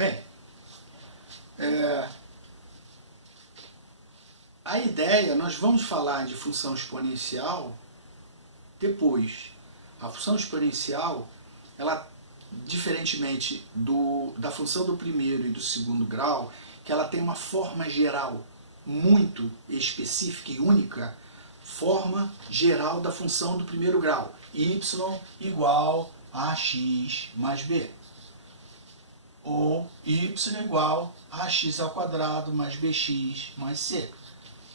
Bem, a ideia, nós vamos falar de função exponencial depois. A função exponencial, ela, diferentemente da função do primeiro e do segundo grau, que ela tem uma forma geral muito específica e única, forma geral da função do primeiro grau, y igual a x mais b, ou y igual a x ao quadrado mais bx mais c.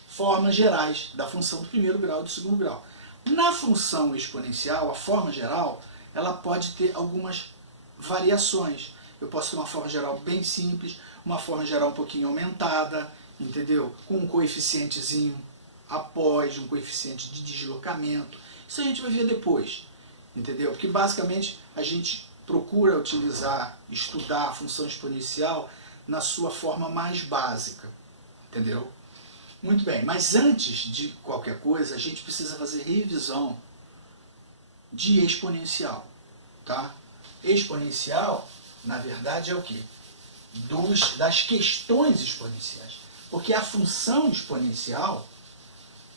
Formas gerais da função do primeiro grau e do segundo grau. Na função exponencial, a forma geral, ela pode ter algumas variações. Eu posso ter uma forma geral bem simples, uma forma geral um pouquinho aumentada, entendeu? Com um coeficientezinho após, um coeficiente de deslocamento. Isso a gente vai ver depois, entendeu? Porque basicamente a gente procura utilizar, estudar a função exponencial na sua forma mais básica, entendeu? Muito bem, mas antes de qualquer coisa, a gente precisa fazer revisão de exponencial, tá? Exponencial, na verdade, é o quê? Das questões exponenciais. Porque a função exponencial,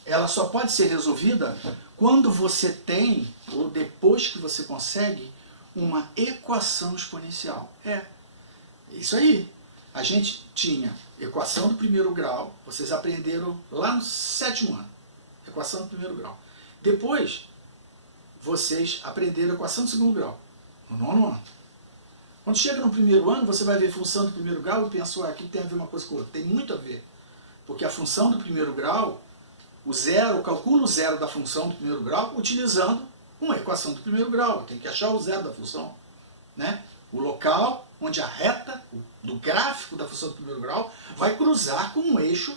ela só pode ser resolvida quando você tem, ou depois que você consegue, uma equação exponencial. Isso aí. A gente tinha equação do primeiro grau, vocês aprenderam lá no 7º ano, equação do primeiro grau. Depois, vocês aprenderam a equação do segundo grau, no 9º ano. Quando chega no primeiro ano, você vai ver função do primeiro grau e pensa, aqui tem a ver uma coisa com outra. Tem muito a ver, porque a função do primeiro grau, o cálculo zero da função do primeiro grau, utilizando uma equação do primeiro grau. Tem que achar o zero da função, né? O local onde a reta do gráfico da função do primeiro grau vai cruzar com o eixo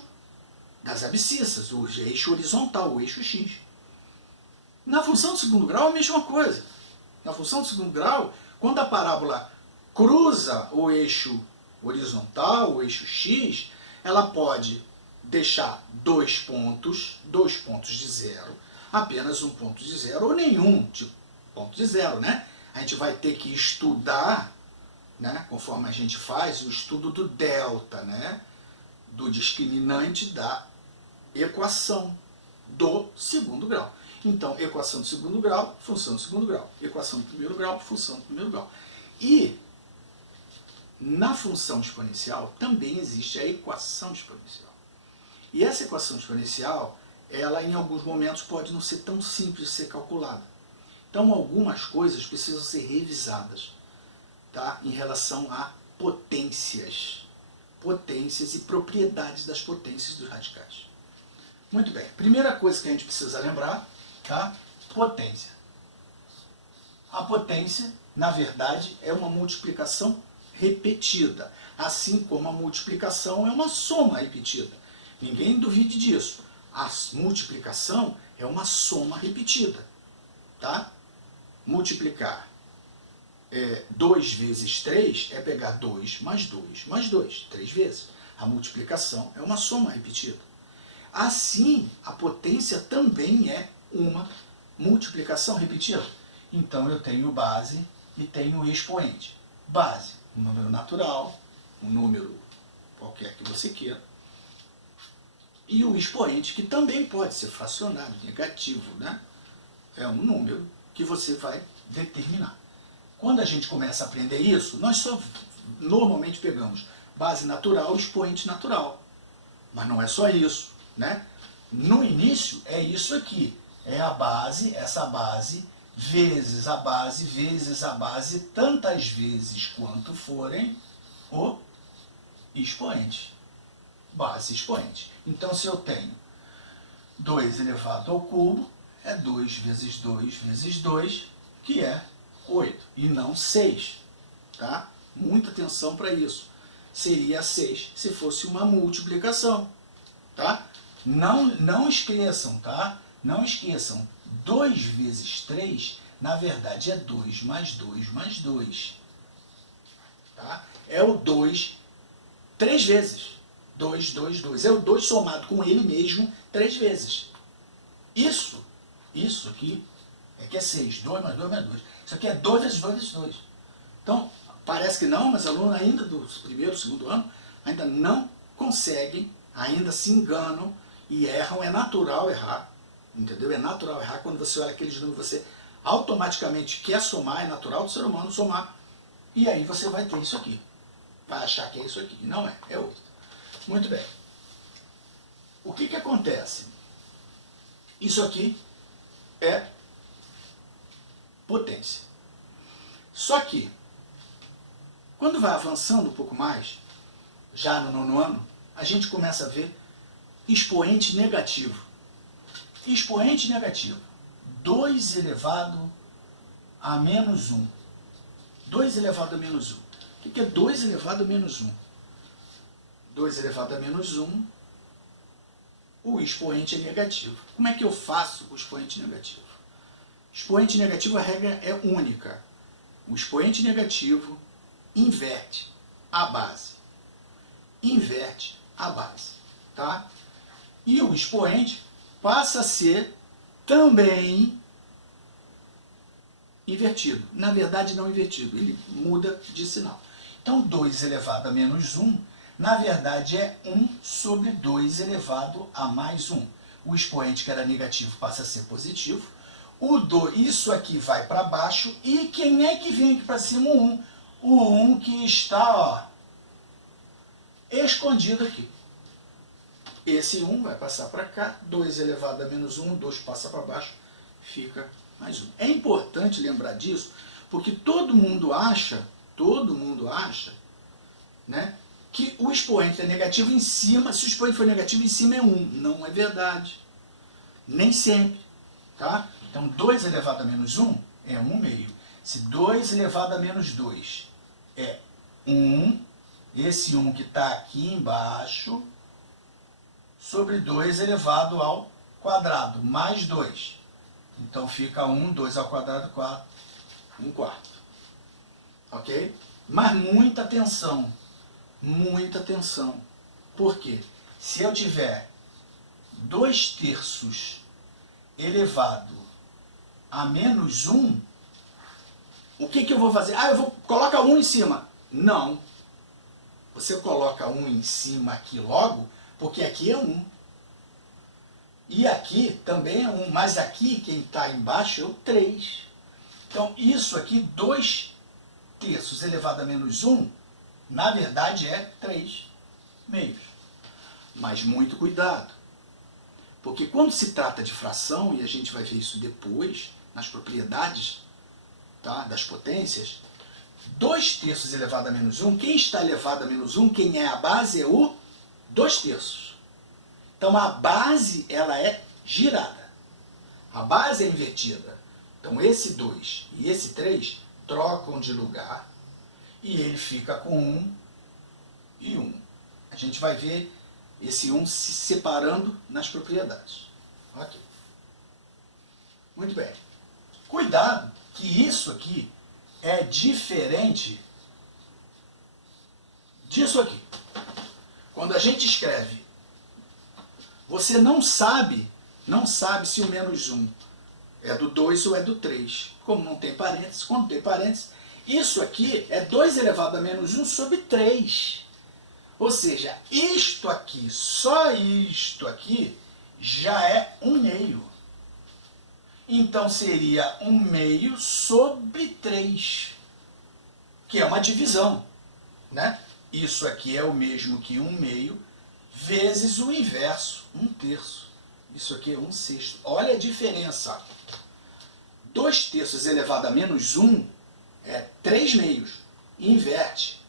das abscissas, o eixo horizontal, o eixo x. Na função do segundo grau é a mesma coisa. Na função do segundo grau, quando a parábola cruza o eixo horizontal, o eixo x, ela pode deixar dois pontos de zero, apenas um ponto de zero ou nenhum ponto de zero, né? A gente vai ter que estudar, né, conforme a gente faz, o estudo do delta, né, do discriminante da equação do segundo grau. Então, equação do segundo grau, função do segundo grau. Equação do primeiro grau, função do primeiro grau. E na função exponencial também existe a equação exponencial. E essa equação exponencial, ela em alguns momentos pode não ser tão simples de ser calculada. Então, algumas coisas precisam ser revisadas, tá? Em relação a potências e propriedades das potências dos radicais. Muito bem, primeira coisa que a gente precisa lembrar, tá? Potência. A potência, na verdade, é uma multiplicação repetida, assim como a multiplicação é uma soma repetida. Ninguém duvide disso. A multiplicação é uma soma repetida, tá? Multiplicar 2 vezes 3 é pegar 2 mais 2 mais 2, 3 vezes. A multiplicação é uma soma repetida. Assim, a potência também é uma multiplicação repetida. Então, eu tenho base e tenho expoente. Base, um número natural, um número qualquer que você queira. E o expoente, que também pode ser fracionário, negativo, né? É um número que você vai determinar. Quando a gente começa a aprender isso, nós só normalmente pegamos base natural e expoente natural. Mas não é só isso, né? No início é isso aqui. É a base, essa base, vezes a base, tantas vezes quanto forem o expoente. Base expoente. Então, se eu tenho 2 elevado ao cubo, é 2 vezes 2 vezes 2, que é 8, e não 6. Tá? Muita atenção para isso. Seria 6 se fosse uma multiplicação. Tá? Não esqueçam, tá? Não esqueçam. 2 vezes 3, na verdade, é 2 mais 2 mais 2. Tá? É o 2 3 vezes. 2, 2, 2. É o 2 somado com ele mesmo 3 vezes. Isso aqui é que é 6. 2 mais 2 mais 2. Isso aqui é 2 vezes 2 vezes 2. Então, parece que não, mas alunos ainda do primeiro, segundo ano, ainda não conseguem, ainda se enganam e erram. É natural errar, entendeu? É natural errar. Quando você olha aqueles números, você automaticamente quer somar, é natural do ser humano somar, e aí você vai ter isso aqui. Vai achar que é isso aqui. Não é, é outro. Muito bem. O que acontece? Isso aqui é potência. Só que, quando vai avançando um pouco mais, já no nono ano, a gente começa a ver expoente negativo. Expoente negativo. 2 elevado a menos 1. 2 elevado a menos 1. O que é 2 elevado a menos 1? 2 elevado a menos 1, o expoente é negativo. Como é que eu faço o expoente negativo? Expoente negativo, a regra é única. O expoente negativo inverte a base. Inverte a base. Tá? E o expoente passa a ser também invertido. Na verdade, não invertido, ele muda de sinal. Então, 2 elevado a menos 1, na verdade, é 1 sobre 2 elevado a mais 1. O expoente que era negativo passa a ser positivo. Isso aqui vai para baixo. E quem é que vem aqui para cima? O 1. O 1 que está, ó, escondido aqui. Esse 1 vai passar para cá. 2 elevado a menos 1, 2 passa para baixo, fica mais 1. É importante lembrar disso, porque todo mundo acha, né, que o expoente é negativo em cima. Se o expoente for negativo em cima é 1. Não é verdade. Nem sempre. Tá? Então 2 elevado a menos 1 é 1 meio. Se 2 elevado a menos 2 é 1, esse 1 que está aqui embaixo, sobre 2 elevado ao quadrado, mais 2. Então fica 1, 2 ao quadrado, 4, 1 quarto. Ok? Mas muita atenção. Muita atenção. Por quê? Se eu tiver 2 terços elevado a menos 1, o que eu vou fazer? Eu vou colocar 1 em cima. Não. Você coloca 1 em cima aqui logo, porque aqui é 1. E aqui também é 1. Mas aqui, quem está embaixo, é o 3. Então, isso aqui, 2 terços elevado a menos 1, na verdade é 3 meios. Mas muito cuidado. Porque quando se trata de fração, e a gente vai ver isso depois, nas propriedades, tá, das potências, 2 terços elevado a menos 1, quem está elevado a menos 1, quem é a base é o 2 terços. Então a base, ela é girada. A base é invertida. Então esse 2 e esse 3 trocam de lugar e ele fica com 1 e 1. A gente vai ver esse 1 se separando nas propriedades. Ok. Muito bem. Cuidado que isso aqui é diferente disso aqui. Quando a gente escreve, você não sabe se o menos 1 é do 2 ou é do 3. Como não tem parênteses, quando tem parênteses, isso aqui é 2 elevado a menos 1 sobre 3. Ou seja, isto aqui, só isto aqui, já é 1 meio. Então seria 1 meio sobre 3, que é uma divisão, né? Isso aqui é o mesmo que 1 meio vezes o inverso, 1 terço. Isso aqui é 1 sexto. Olha a diferença. 2 terços elevado a menos 1 é 3 meios. Inverte.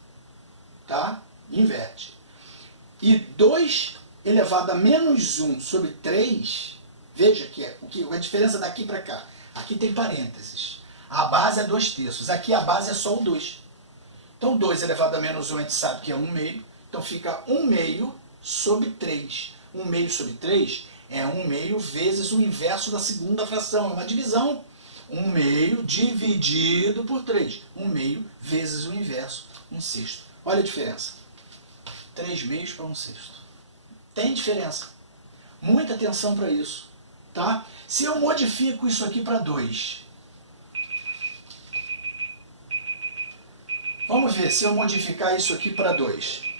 Tá? Inverte. E 2 elevado a menos 1 sobre 3, veja que a diferença daqui para cá. Aqui tem parênteses. A base é 2 terços. Aqui a base é só o 2. Então 2 elevado a menos 1 a gente sabe que é 1 meio. Então fica 1 meio sobre 3. 1 meio sobre 3 é 1 meio vezes o inverso da segunda fração. É uma divisão. 1 meio dividido por 3. 1 meio vezes o inverso, 1 sexto. Olha a diferença. 3 meios para 1 sexto. Tem diferença. Muita atenção para isso. Tá? Se eu modifico isso aqui para 2, Vamos ver se eu modificar isso aqui para 2.